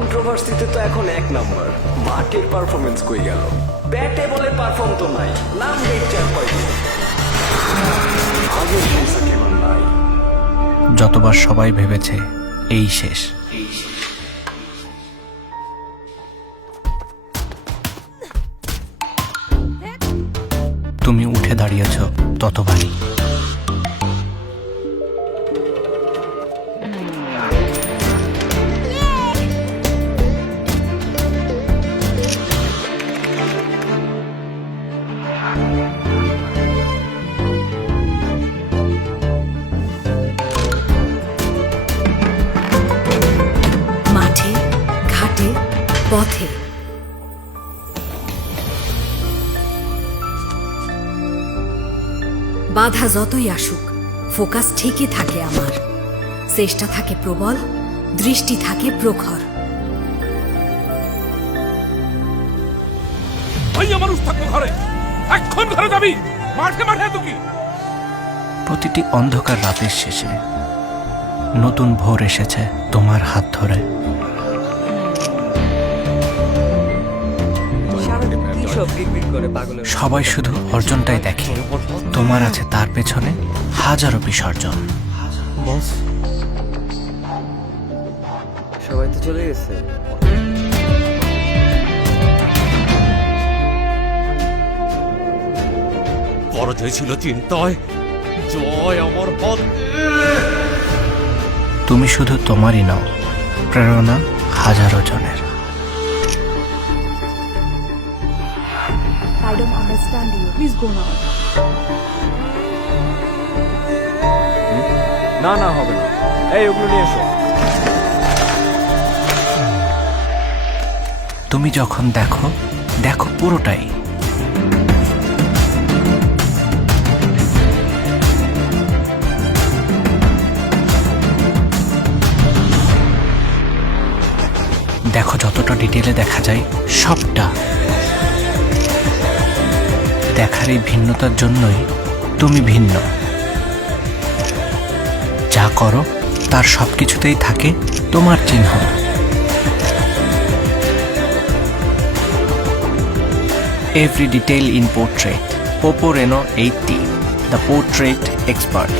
কন্ট্রোভার্সিতে তো এখন এক নাম্বার। মাঠের পারফরমেন্স কই গেল? ব্যাটে বলে পারফর্ম তো নাই। নাম নাই। যতবার সবাই ভেবেছে, এই শেষ। তুমি উঠে দাঁড়িয়েছ ততবারই। পথে। বাধা যতই আসুক ফোকাস ঠিকই থাকে আমার। চেষ্টা থাকে প্রবল দৃষ্টি থাকে প্রখর। মানুষ থাকব ঘরে। এখন ঘরে যাবি। মাঠে মাঠে এত কি প্রতিটি অন্ধকার রাতের শেষে নতুন ভোর এসেছে তোমার হাত ধরে। সবাই শুধু অর্জনটাই দেখে। তোমার আছে তার পেছনে হাজারো বিসর্জন। বস। সবাই তো চলে গেছে। পরাজয় ছিল চিন্তায়। জয় আমার তুমি শুধু তোমারই নাও প্রেরণা হাজারো জনের। Don't understand you. Please go now. না না হবে না এই ওগুলো নিয়ে এসো তুমি যখন দেখো দেখো পুরোটাই দেখো যতটা ডিটেলে দেখা যায় সবটা দেখার এই ভিন্নতার জন্যই তুমি ভিন্ন। যা করো, তার সব কিছুতেই থাকে তোমার চিহ্ন। এভরি ডিটেল ইন পোর্ট্রেট পোপোরেনো এইটটি দ্য পোর্ট্রেট এক্সপার্ট